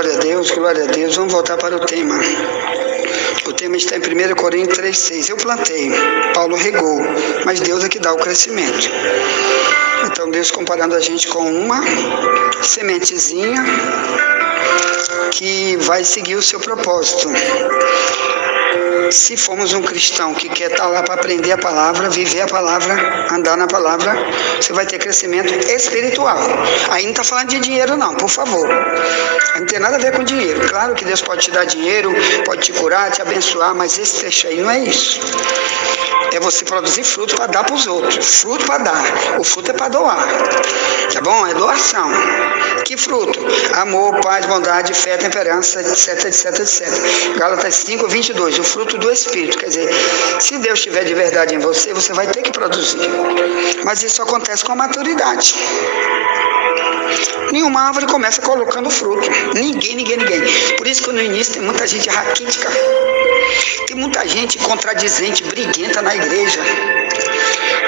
Glória a Deus, glória a Deus. Vamos voltar para o tema. O tema está em 1 Coríntios 3,6. Eu plantei, Paulo regou, mas Deus é que dá o crescimento. Então Deus comparando a gente com uma sementezinha que vai seguir o seu propósito. Se formos um cristão que quer estar lá para aprender a palavra, viver a palavra, andar na palavra, você vai ter crescimento espiritual. Aí não está falando de dinheiro não, por favor. Não tem nada a ver com dinheiro. Claro que Deus pode te dar dinheiro, pode te curar, te abençoar, mas esse trecho aí não é isso. É você produzir fruto para dar para os outros. Fruto para dar. O fruto é para doar. Tá bom? É doação. Que fruto? Amor, paz, bondade, fé, temperança, etc, etc, etc. Gálatas 5, 22. O fruto do Espírito. Quer dizer, se Deus estiver de verdade em você, você vai ter que produzir. Mas isso acontece com a maturidade. Nenhuma árvore começa colocando fruto. Ninguém. Por isso que no início tem muita gente raquítica. Tem muita gente contradizente, briguenta na igreja.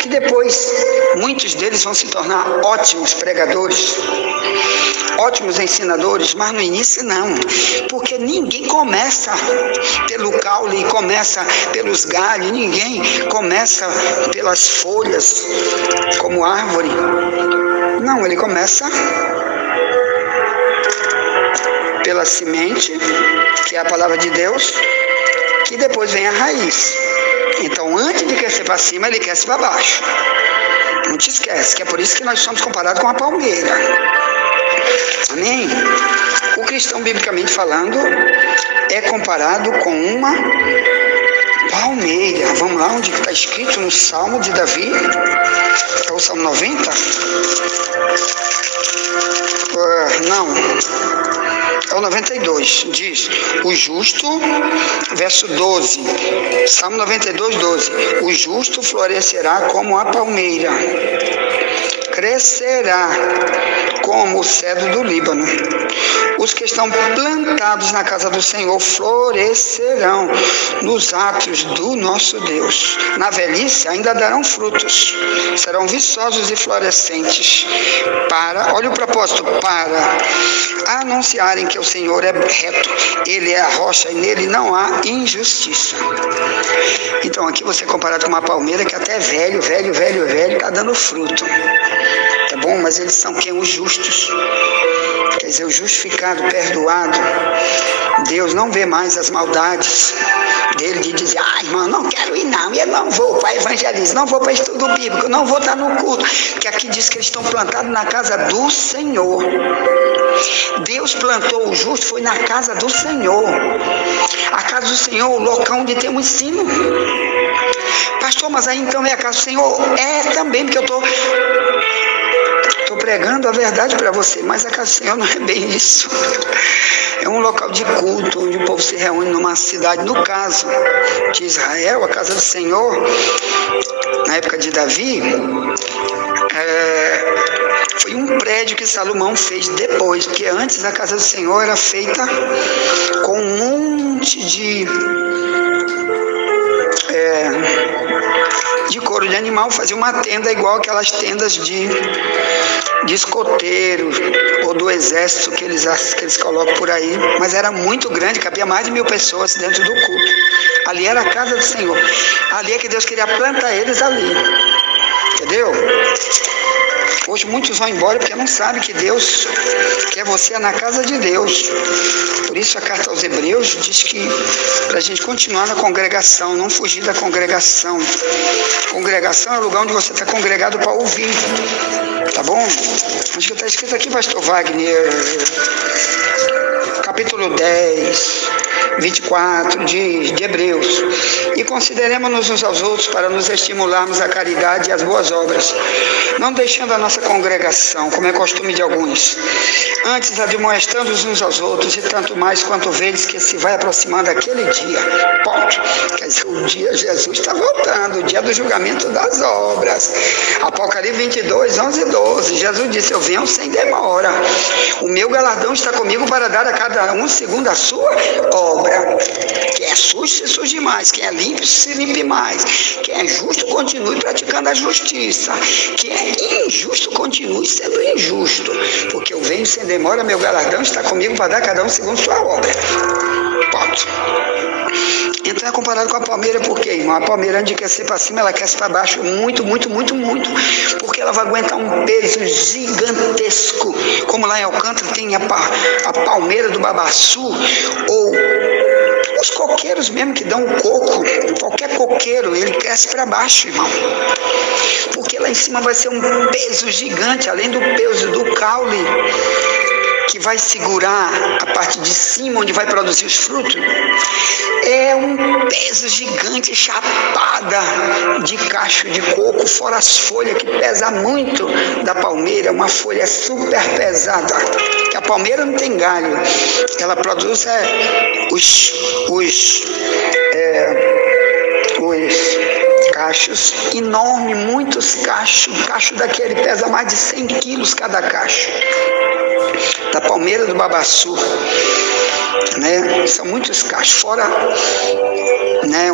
Que depois, muitos deles vão se tornar ótimos pregadores, ótimos ensinadores, mas no início não. Porque ninguém começa pelo caule, começa pelos galhos, ninguém começa pelas folhas como árvore. Não, ele começa pela semente, que é a palavra de Deus, que depois vem a raiz. Então, antes de crescer para cima, ele cresce para baixo. Não te esquece, que é por isso que nós somos comparados com a palmeira. Amém? O cristão, biblicamente falando, é comparado com uma palmeira. Vamos lá, onde está escrito no Salmo de Davi? É o Salmo 90? Não. É o 92, diz, o justo, verso 12, Salmo 92, 12, o justo florescerá como a palmeira, crescerá como o cedro do Líbano. Os que estão plantados na casa do Senhor florescerão nos átrios do nosso Deus. Na velhice ainda darão frutos, serão viçosos e florescentes, olha o propósito, para anunciarem que o Senhor é reto, Ele é a rocha e nele não há injustiça. Então aqui você é comparado com uma palmeira que até velho, está dando fruto. Tá bom? Mas eles são quem? Os justos. Quer dizer, o justificado, perdoado. Deus não vê mais as maldades dele de dizer, irmão, não quero ir não, eu não vou para evangelismo, não vou para estudo bíblico, não vou estar no culto, que aqui diz que eles estão plantados na casa do Senhor. Deus plantou o justo, foi na casa do Senhor. A casa do Senhor, o local onde tem um ensino. Pastor, mas aí então é a casa do Senhor? É também, porque eu estou pregando a verdade para você, mas a casa do Senhor não é bem isso. É um local de culto, onde o povo se reúne numa cidade. No caso de Israel, a casa do Senhor, na época de Davi, foi um prédio que Salomão fez depois, porque antes a casa do Senhor era feita com um monte de couro de animal, fazia uma tenda igual aquelas tendas de escoteiro ou do exército que eles colocam por aí, mas era muito grande, cabia mais de 1000 pessoas dentro do culto. Ali era a casa do Senhor, ali é que Deus queria plantar eles ali, entendeu? Hoje muitos vão embora porque não sabem que Deus quer você na casa de Deus. Por isso a carta aos Hebreus diz que para a gente continuar na congregação, não fugir da congregação. Congregação é o lugar onde você está congregado para ouvir. Tá bom? Acho que está escrito aqui, pastor Wagner, capítulo 10, 24 de Hebreus. E consideremos-nos uns aos outros para nos estimularmos à caridade e às boas obras, não deixando a nossa congregação, como é costume de alguns, antes admoestando-nos uns aos outros, e tanto mais quanto vedes que se vai aproximando aquele dia. Ponto. Quer dizer, o dia Jesus está voltando, o dia do julgamento das obras. Apocalipse 22, 11 e 12. Jesus disse, eu venho sem demora. O meu galardão está comigo para dar a cada um segundo a sua obra. Quem é sujo, se suje mais. Quem é limpo, se limpe mais. Quem é justo, continue praticando a justiça. Quem é injusto, continue sendo injusto. Porque eu venho sem demora, meu galardão está comigo para dar a cada um segundo sua obra. Ponto. Então é comparado com a palmeira, porque, irmão, a palmeira, antes de crescer para cima, ela cresce para baixo muito, porque ela vai aguentar um peso gigantesco, como lá em Alcântara tem a palmeira do babaçu, ou os coqueiros mesmo que dão o coco, qualquer coqueiro, ele cresce para baixo, irmão, porque lá em cima vai ser um peso gigante, além do peso do caule, que vai segurar a parte de cima, onde vai produzir os frutos, é um peso gigante, chapada de cacho de coco, fora as folhas, que pesa muito da palmeira, uma folha super pesada. A palmeira não tem galho, ela produz os cachos enormes, muitos cachos, um cacho daquele pesa mais de 100 quilos cada cacho. Da palmeira do babaçu, né? São muitos cachos, fora, né,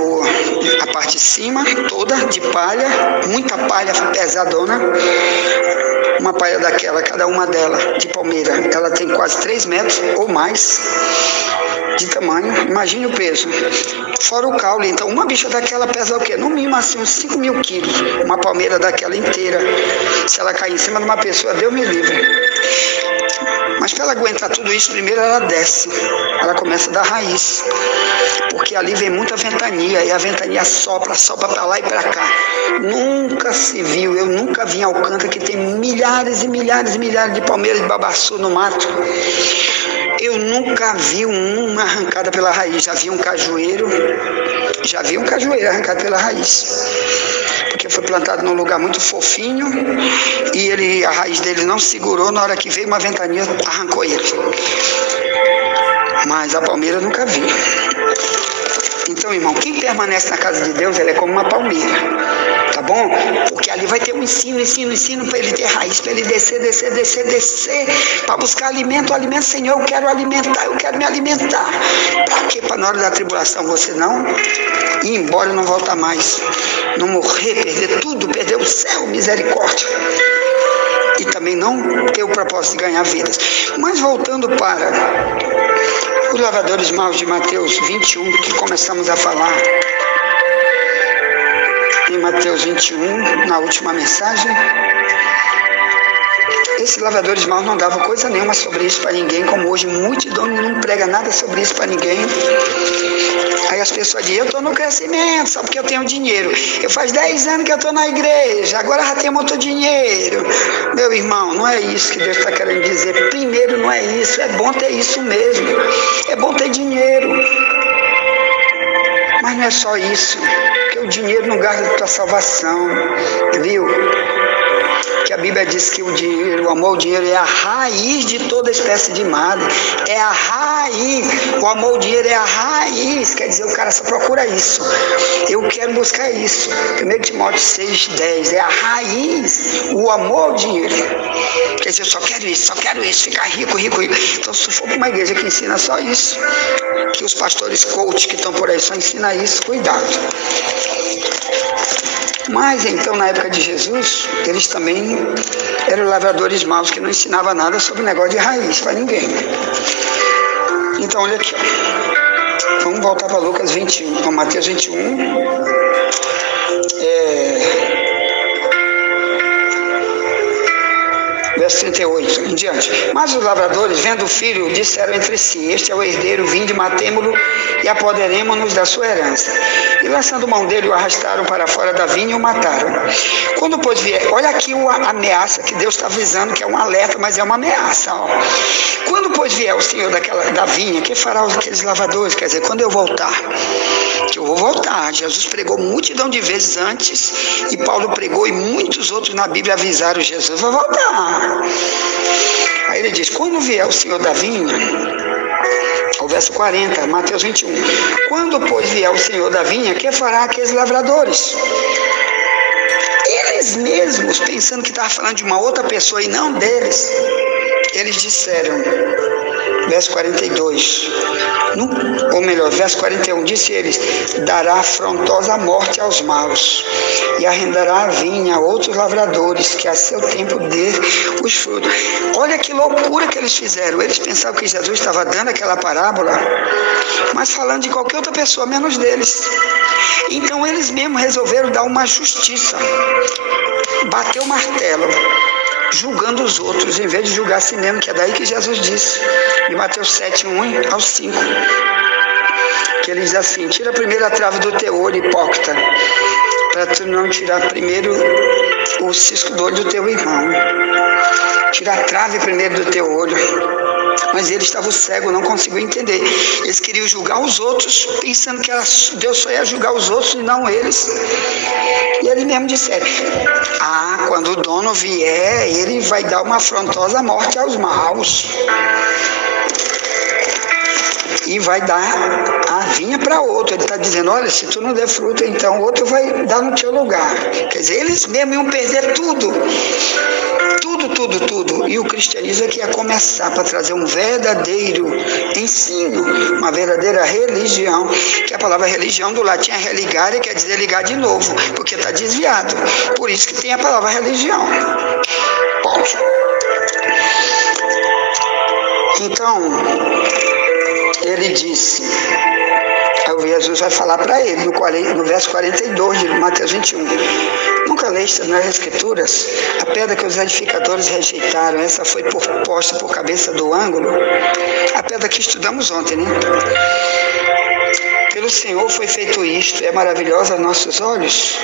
a parte de cima toda de palha, muita palha pesadona, uma palha daquela, cada uma dela de palmeira, ela tem quase 3 metros ou mais de tamanho, imagine o peso, fora o caule. Então uma bicha daquela pesa o quê? No mínimo assim uns 5.000 quilos, uma palmeira daquela inteira, se ela cair em cima de uma pessoa, Deus me livre. Mas para ela aguentar tudo isso, primeiro ela desce, ela começa da raiz, porque ali vem muita ventania, e a ventania sopra para lá e para cá. Nunca se viu, eu nunca vi em Alcântara, que tem milhares e milhares e milhares de palmeiras de babaçu no mato. Eu nunca vi uma arrancada pela raiz, já vi um cajueiro arrancado pela raiz. Porque foi plantado num lugar muito fofinho e a raiz dele não segurou, na hora que veio uma ventania, arrancou ele. Mas a palmeira eu nunca vi. Então, irmão, quem permanece na casa de Deus, ele é como uma palmeira, tá bom? Porque ali vai ter um ensino para ele ter raiz, para ele descer, para buscar alimento, Senhor, eu quero me alimentar. Para quê? Para na hora da tribulação você não ir embora e não voltar mais, não morrer, perder tudo, perder o céu, misericórdia. E também não ter o propósito de ganhar vidas. Mas voltando para os lavradores maus de Mateus 21, que começamos a falar em Mateus 21, na última mensagem, esses lavradores maus não davam coisa nenhuma sobre isso para ninguém, como hoje multidão não prega nada sobre isso para ninguém. Aí as pessoas dizem, eu estou no crescimento só porque eu tenho dinheiro. Eu faz 10 anos que eu estou na igreja, agora já tenho muito dinheiro. Meu irmão, não é isso que Deus está querendo dizer. Primeiro, não é isso, é bom ter isso mesmo. É bom ter dinheiro. Mas não é só isso, porque o dinheiro não garante a tua salvação, viu? Que a Bíblia diz que o amor ao dinheiro é a raiz de toda espécie de mal. É a raiz. O amor ao dinheiro é a raiz. Quer dizer, o cara só procura isso. Eu quero buscar isso. 1 Timóteo 6,10. É a raiz. O amor ao dinheiro. Quer dizer, eu só quero isso, ficar rico. Então, se for para uma igreja que ensina só isso, que os pastores coach que estão por aí só ensinam isso, cuidado. Mas então, na época de Jesus, eles também eram lavradores maus, que não ensinavam nada sobre o negócio de raiz para ninguém. Então, olha aqui, ó. Vamos voltar para Lucas 21, Mateus 21. Verso 38 em diante. Mas os lavradores, vendo o filho, disseram entre si, este é o herdeiro, vinde, matemo-lo e apoderemo-nos da sua herança. E lançando mão dele, o arrastaram para fora da vinha e o mataram. Quando pois vier, olha aqui a ameaça que Deus está avisando, que é um alerta, mas é uma ameaça. Ó. Quando pois vier o Senhor da vinha, que fará aqueles lavradores? Quer dizer, quando eu voltar, que eu vou voltar. Jesus pregou multidão de vezes antes, e Paulo pregou, e muitos outros na Bíblia avisaram Jesus, vou voltar. Aí ele diz, quando vier o Senhor da vinha, o verso 40, Mateus 21, quando pois vier o Senhor da vinha, que fará aqueles lavradores? Eles mesmos, pensando que estava falando de uma outra pessoa e não deles, eles disseram, verso 42. Ou melhor, verso 41, disse eles: dará afrontosa morte aos maus, e arrendará a vinha a outros lavradores, que a seu tempo dê os frutos. Olha que loucura que eles fizeram. Eles pensavam que Jesus estava dando aquela parábola, mas falando de qualquer outra pessoa, menos deles. Então eles mesmos resolveram dar uma justiça, bater o martelo, julgando os outros, em vez de julgar a si mesmo, que é daí que Jesus disse, em Mateus 7, 1 ao 5, que ele diz assim: tira primeiro a trave do teu olho, hipócrita, para tu não tirar primeiro o cisco do olho do teu irmão. Tira a trave primeiro do teu olho. Mas eles estavam cegos, não conseguiam entender. Eles queriam julgar os outros, pensando que Deus só ia julgar os outros e não eles. E eles mesmo disseram: quando o dono vier, ele vai dar uma afrontosa morte aos maus. E vai dar a vinha para outro. Ele está dizendo: olha, se tu não der fruto, então outro vai dar no teu lugar. Quer dizer, eles mesmos iam perder tudo. Tudo. E o cristianismo é que ia começar para trazer um verdadeiro ensino, uma verdadeira religião, que a palavra religião do latim é religare, quer dizer ligar de novo, porque está desviado. Por isso que tem a palavra religião. Ponto. Então, ele disse, aí Jesus vai falar para ele, no verso 42 de Mateus 21. Nunca leste nas Escrituras a pedra que os edificadores rejeitaram, essa foi posta por cabeça do ângulo? A pedra que estudamos ontem, né? Pelo Senhor foi feito isto, é maravilhosa aos nossos olhos?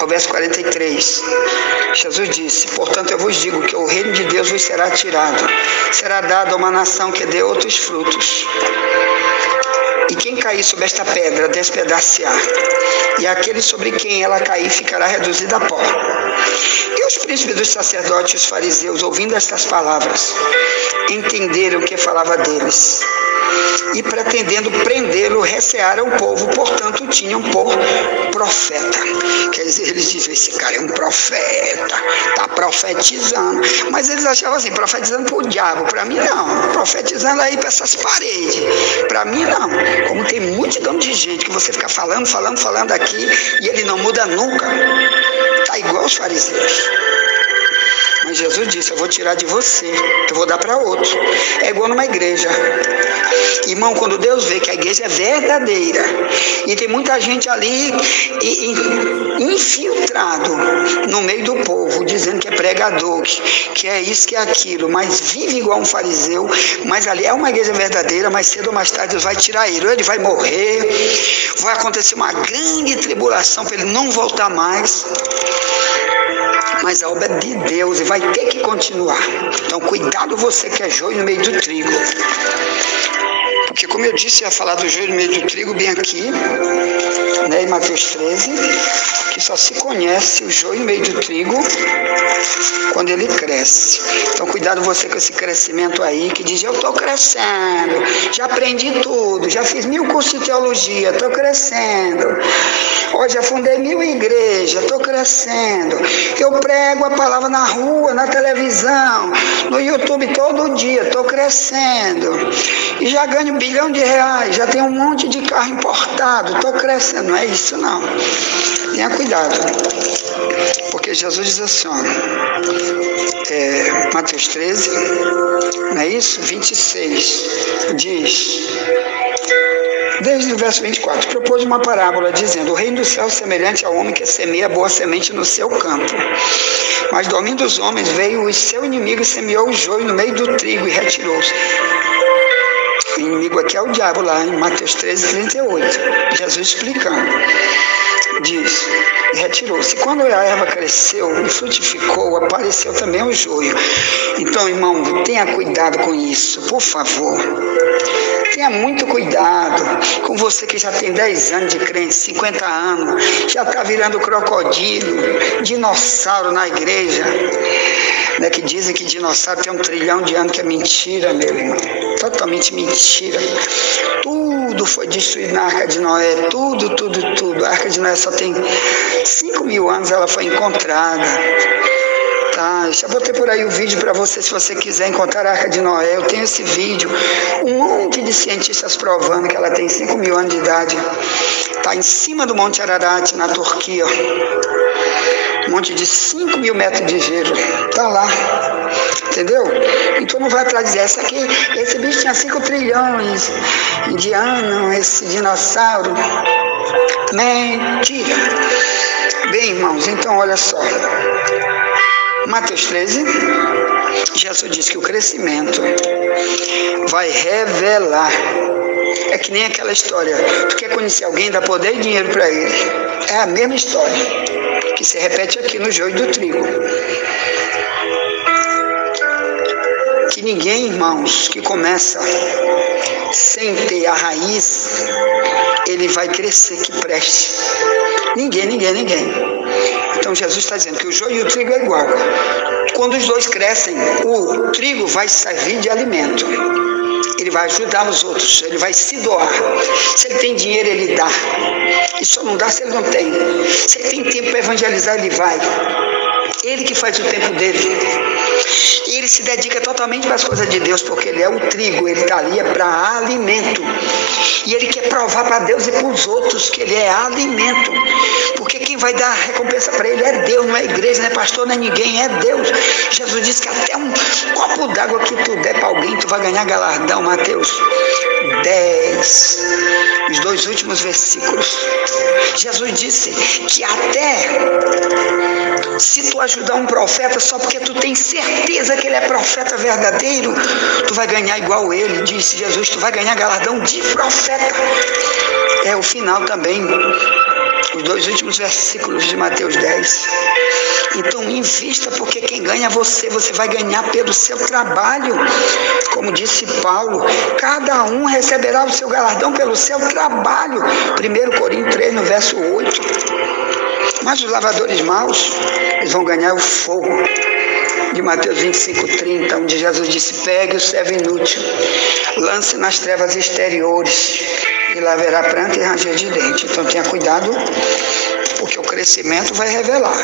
Ao verso 43, Jesus disse: portanto eu vos digo que o reino de Deus vos será tirado, será dado a uma nação que dê outros frutos. E quem cair sobre esta pedra despedacear, e aquele sobre quem ela cair ficará reduzido a pó. E os príncipes dos sacerdotes e os fariseus, ouvindo estas palavras, entenderam o que falava deles, e pretendendo prendê-lo, recearam o povo, portanto tinham por profeta. Quer dizer, eles dizem: esse cara é um profeta, está profetizando. Mas eles achavam assim, profetizando para o diabo. Para mim não, profetizando aí para essas paredes. Para mim não. Como tem multidão de gente que você fica falando aqui, e ele não muda nunca. Está igual os fariseus. Mas Jesus disse: eu vou tirar de você, eu vou dar para outro. É igual numa igreja. Irmão, quando Deus vê que a igreja é verdadeira, e tem muita gente ali infiltrado no meio do povo, dizendo que é pregador, que é isso, que é aquilo, mas vive igual um fariseu, mas ali é uma igreja verdadeira, mas cedo ou mais tarde Deus vai tirar ele, ou ele vai morrer, vai acontecer uma grande tribulação para ele não voltar mais. Mas a obra é de Deus e vai ter que continuar. Então cuidado você que é joio no meio do trigo. Porque como eu disse, eu ia falar do joio no meio do trigo bem aqui, né, em Mateus 13, que só se conhece o joio no meio do trigo quando ele cresce. Então cuidado você com esse crescimento aí, que diz: eu estou crescendo, já aprendi tudo, já fiz 1000 cursos de teologia, estou crescendo. Hoje já fundei 1000 igrejas, estou crescendo. Eu prego a palavra na rua, na televisão, no YouTube todo dia, estou crescendo. E já ganho R$1 bilhão, já tenho um monte de carro importado, estou crescendo. Não é isso não. Tenha cuidado. Porque Jesus diz assim, Mateus 13, não é isso? 26, diz... Desde o verso 24, propôs uma parábola dizendo: o reino do céu é semelhante ao homem que semeia boa semente no seu campo. Mas dormindo os homens, veio o seu inimigo e semeou o joio no meio do trigo e retirou-se. O inimigo aqui é o diabo, lá em Mateus 13, 38. Jesus explicando. Diz: e retirou-se. Quando a erva cresceu e frutificou, apareceu também o joio. Então, irmão, tenha cuidado com isso, por favor. Tenha muito cuidado com você que já tem 10 anos de crente, 50 anos, já está virando crocodilo, dinossauro na igreja, né, que dizem que dinossauro tem 1 trilhão de anos, que é mentira, meu irmão, totalmente mentira. Tudo foi destruído na Arca de Noé, tudo. A Arca de Noé só tem 5.000 anos, ela foi encontrada. Tá, já botei por aí o vídeo para você, se você quiser encontrar a Arca de Noé. Eu tenho esse vídeo, um monte de cientistas provando que ela tem 5.000 anos de idade. Está em cima do Monte Ararat, na Turquia. Um monte de 5.000 metros de gelo. Está lá. Entendeu? Então não vai atrás dizer, esse bicho tinha 5 trilhões de anos, esse dinossauro. Mentira. Bem, irmãos, então olha só. Mateus 13, Jesus diz que o crescimento vai revelar. É que nem aquela história, tu quer conhecer alguém, dá poder e dinheiro para ele. É a mesma história que se repete aqui no joio do trigo. Que ninguém, irmãos, que começa sem ter a raiz, ele vai crescer que preste. Ninguém. Então Jesus está dizendo que o joio e o trigo é igual. Quando os dois crescem, o trigo vai servir de alimento. Ele vai ajudar os outros, ele vai se doar. Se ele tem dinheiro, ele dá. E só não dá se ele não tem. Se ele tem tempo para evangelizar, ele vai. Ele que faz o tempo dele. E ele se dedica totalmente para as coisas de Deus, porque ele é o trigo, ele está ali para alimento. E ele quer provar para Deus e para os outros que ele é alimento. Porque quem vai dar recompensa para ele é Deus, não é igreja, não é pastor, não é ninguém, é Deus. Jesus disse que até um copo d'água que tu der para alguém, tu vai ganhar galardão. Mateus 10, os 2 últimos versículos. Jesus disse que até se tu ajudar um profeta só porque tu tem certeza que ele é profeta verdadeiro, tu vai ganhar igual ele, disse Jesus, tu vai ganhar galardão de profeta. É o final também, os 2 últimos versículos de Mateus 10. Então invista, porque quem ganha é você vai ganhar pelo seu trabalho. Como disse Paulo, cada um receberá o seu galardão pelo seu trabalho. 1 Coríntios 3, no verso 8. Mas os lavadores maus, eles vão ganhar o fogo. De Mateus 25:30, onde Jesus disse, pegue o servo inútil, lance nas trevas exteriores, e lá haverá pranto e ranger de dente. Então tenha cuidado, porque o crescimento vai revelar.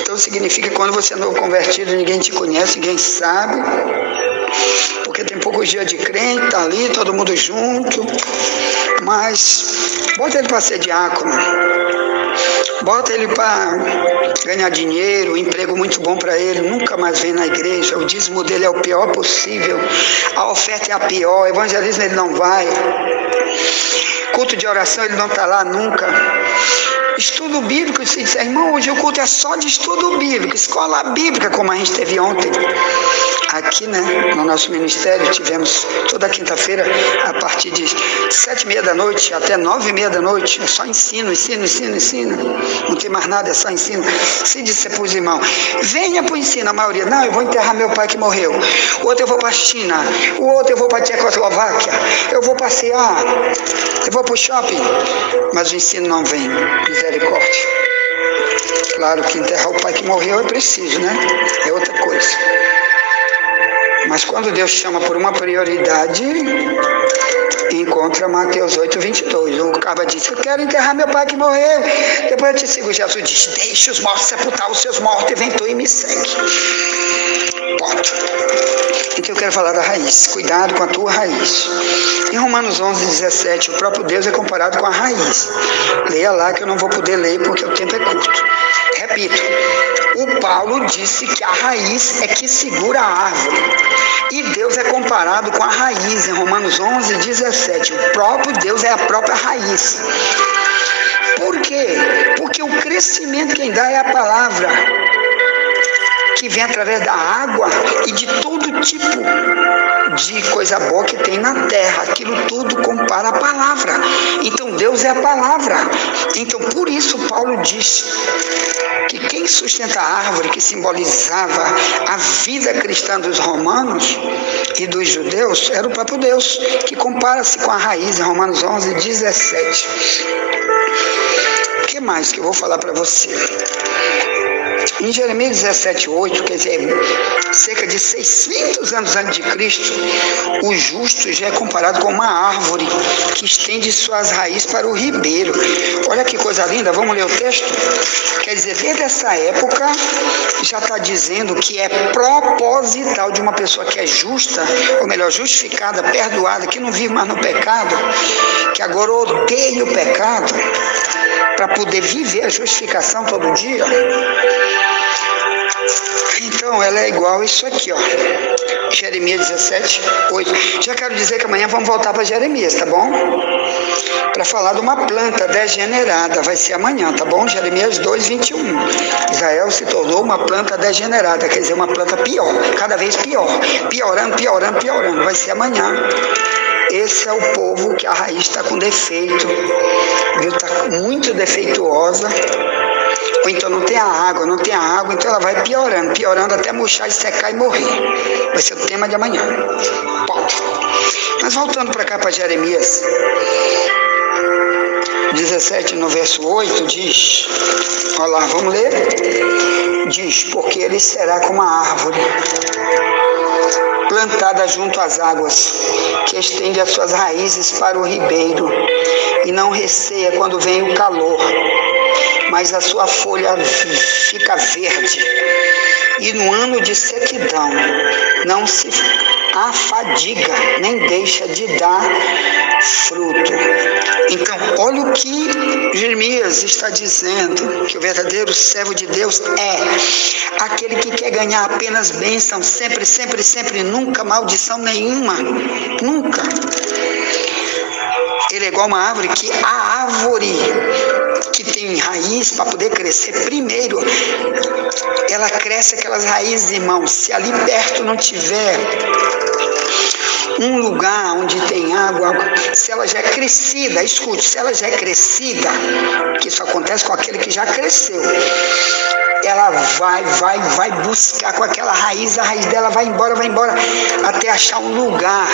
Então significa que quando você é novo convertido, ninguém te conhece, ninguém sabe, porque tem poucos dias de crente, tá ali, todo mundo junto, mas bota ele para ser diácono, bota ele para ganhar dinheiro, um emprego muito bom para ele, nunca mais vem na igreja, o dízimo dele é o pior possível, a oferta é a pior, evangelismo ele não vai, culto de oração ele não está lá nunca. Estudo bíblico, se disser, irmão, hoje o culto é só de estudo bíblico, escola bíblica, como a gente teve ontem. Aqui, né, no nosso ministério, tivemos toda quinta-feira, a partir de 7h30 da noite até 9h30 da noite, é só ensino. Não tem mais nada, é só ensino. Se disser para os irmãos, venha para o ensino, a maioria, não, eu vou enterrar meu pai que morreu. O outro eu vou para a China, o outro eu vou para a Tchecoslováquia, eu vou passear, eu vou para o shopping. Mas o ensino não vem, misericórdia. Claro que enterrar o pai que morreu é preciso, né? É outra coisa. Mas quando Deus chama por uma prioridade, encontra Mateus 8:22. O cara disse, eu quero enterrar meu pai que morreu. Depois eu te sigo. Jesus diz, deixe os mortos sepultar os seus mortos, e vem tu e me segue. Ponto. Então eu quero falar da raiz. Cuidado com a tua raiz. Em Romanos 11:17, o próprio Deus é comparado com a raiz. Leia lá que eu não vou poder ler porque o tempo é curto. Repito, o Paulo disse que a raiz é que segura a árvore. E Deus é comparado com a raiz, em Romanos 11:17. O próprio Deus é a própria raiz. Por quê? Porque o crescimento quem dá é a palavra, que vem através da água e de todo tipo de coisa boa que tem na terra. Aquilo tudo compara a palavra. Então Deus é a palavra. Então por isso Paulo diz que quem sustenta a árvore, que simbolizava a vida cristã dos romanos e dos judeus, era o próprio Deus, que compara-se com a raiz, em Romanos 11:17. O que mais que eu vou falar para você? Em Jeremias 17:8, quer dizer, cerca de 600 anos antes de Cristo, o justo já é comparado com uma árvore que estende suas raízes para o ribeiro. Olha que coisa linda, vamos ler o texto? Quer dizer, desde essa época já está dizendo que é proposital de uma pessoa que é justa, ou melhor, justificada, perdoada, que não vive mais no pecado, que agora odeia o pecado, para poder viver a justificação todo dia. Então ela é igual a isso aqui, ó. Jeremias 17:8. Já quero dizer que amanhã vamos voltar para Jeremias, tá bom? Para falar de uma planta degenerada, vai ser amanhã, tá bom? Jeremias 2:21. Israel se tornou uma planta degenerada, quer dizer, uma planta pior, cada vez pior, piorando, vai ser amanhã. Esse é o povo que a raiz está com defeito, viu? Está muito defeituosa. Ou então não tem a água, então ela vai piorando até murchar e secar e morrer. Vai ser o tema de amanhã. Ponto. Mas voltando para cá, para Jeremias 17, no verso 8, diz, olha lá, vamos ler? Diz, porque ele será como a árvore plantada junto às águas, que estende as suas raízes para o ribeiro, e não receia quando vem o calor, mas a sua folha fica verde, e no ano de sequidão não se afadiga, nem deixa de dar fruto. Então, olha o que Jeremias está dizendo, que o verdadeiro servo de Deus é aquele que quer ganhar apenas bênção, sempre, nunca maldição nenhuma, nunca. Ele é igual uma árvore a árvore que tem raiz para poder crescer, primeiro, ela cresce aquelas raízes, irmãos, se ali perto não tiver um lugar onde tem água, se ela já é crescida, escute, se ela já é crescida, que isso acontece com aquele que já cresceu, ela vai buscar com aquela raiz, a raiz dela vai embora, até achar um lugar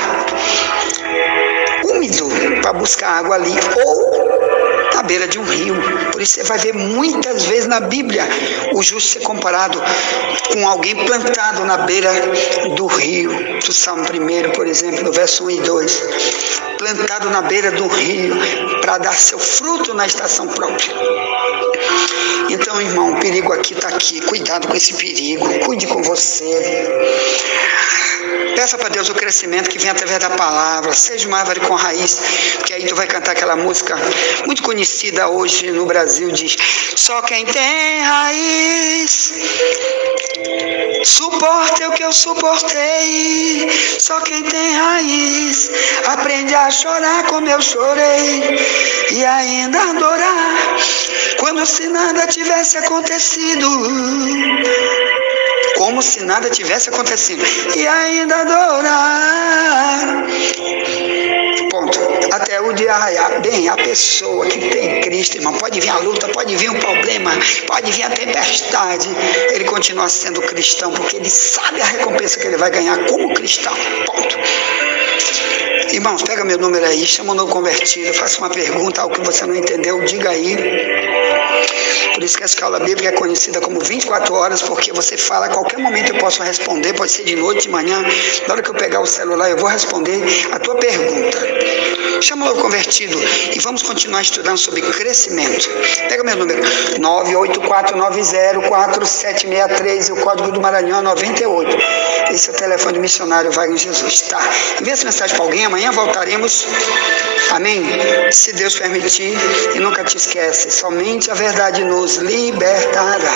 úmido para buscar água ali, ou na beira de um rio. Por isso você vai ver muitas vezes na Bíblia o justo ser comparado com alguém plantado na beira do rio. Do Salmo 1, por exemplo, no verso 1 e 2. Plantado na beira do rio para dar seu fruto na estação própria. Então, irmão, o perigo aqui está aqui. Cuidado com esse perigo. Cuide com você. Peça para Deus o crescimento que vem através da palavra. Seja uma árvore com raiz, porque aí tu vai cantar aquela música muito conhecida hoje no Brasil, diz: só quem tem raiz suporta o que eu suportei. Só quem tem raiz aprende a chorar como eu chorei, e ainda adorar como se nada tivesse acontecido. Como se nada tivesse acontecido, e ainda adorar. Ponto. Até o dia raiar. Bem, a pessoa que tem Cristo, irmão, pode vir a luta, pode vir um problema, pode vir a tempestade, ele continua sendo cristão, porque ele sabe a recompensa que ele vai ganhar como cristão. Ponto. Irmãos, pega meu número aí, chama um novo convertido, faça uma pergunta, algo que você não entendeu, diga aí. Por isso que a escola bíblica é conhecida como 24 horas, porque você fala, a qualquer momento eu posso responder, pode ser de noite, de manhã, na hora que eu pegar o celular eu vou responder a tua pergunta. Chama o novo convertido e vamos continuar estudando sobre crescimento. Pega meu número, 984904763, e o código do Maranhão é 98. Esse é o telefone do missionário Wagner Jesus, tá? Envia essa mensagem para alguém, amanhã voltaremos, amém? Se Deus permitir, e nunca te esquece, somente a verdade nos libertará.